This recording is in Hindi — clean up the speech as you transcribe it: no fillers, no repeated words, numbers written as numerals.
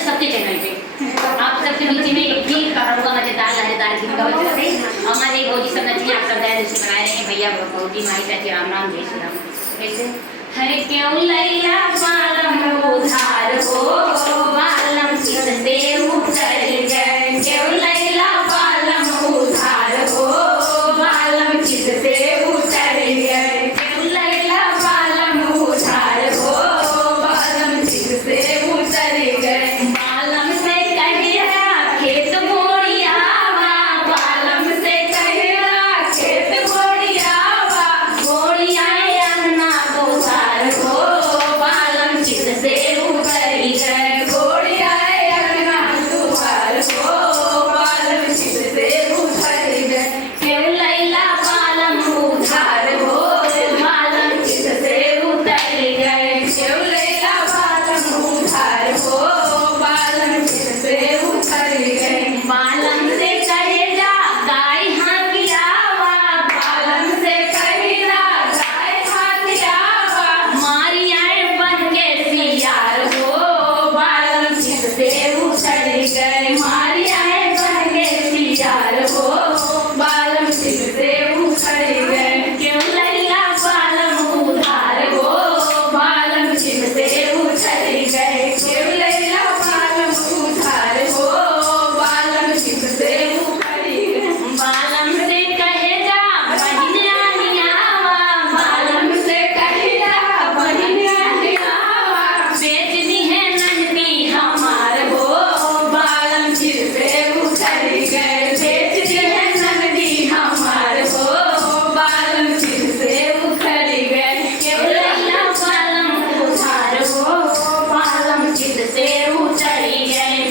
से सबके चैनल पे आप सबके बीच में एक भी करूँगा मजेदार लहरदार गीत गावे करते हमारे भौजी सब नचनी आप सब दया दृष्टि बनाए रहे हैं भैया भौजी माई चाची राम राम जय श्री राम। कैसे हरे क्यों लैला बालम उधार हो बालम चित से उतर गए क्यों लैला बालम उधार हो बालम चित से उतर गए क्यों लैला बालम उधार हो बालम चित से उतर गए बालम से कहिया खेत मोड़ियावा बालम से कहिया खेत मोड़ियावा मोड़ियाए अन्ना दोसार हो बालम चित से उतर गए मोड़ियाए अन्ना दोसार हो बालम चित से उतर गए क्यों लैला बालम उधार हो बालम चित से उतर गए क्यों लैला बालम उधार हो बालम चित से उतर गए बालम से कहेला गाय हाथियावा बालम से कहेला गाय हाथियावा मारी आए बन के सियार हो बालम चित से उतर गए मारी आए बन के सियार हो बालम चित से उतर गए क्यों लैला बालम उधार हो बालम चित से उतर गए क्यों लैला बालम उधार हो बालम चित से उतर गए बालम से कहे जा बहिन आनियावा बालम से कहे जा बहिन आनियावा बेच दी है नंदी हमार हो बालम चित से उतर गए बेच दी है नंदी हमार हो बालम चित से उतर गए क्यों लैला बालम उधार हो बालम चित से उतर गए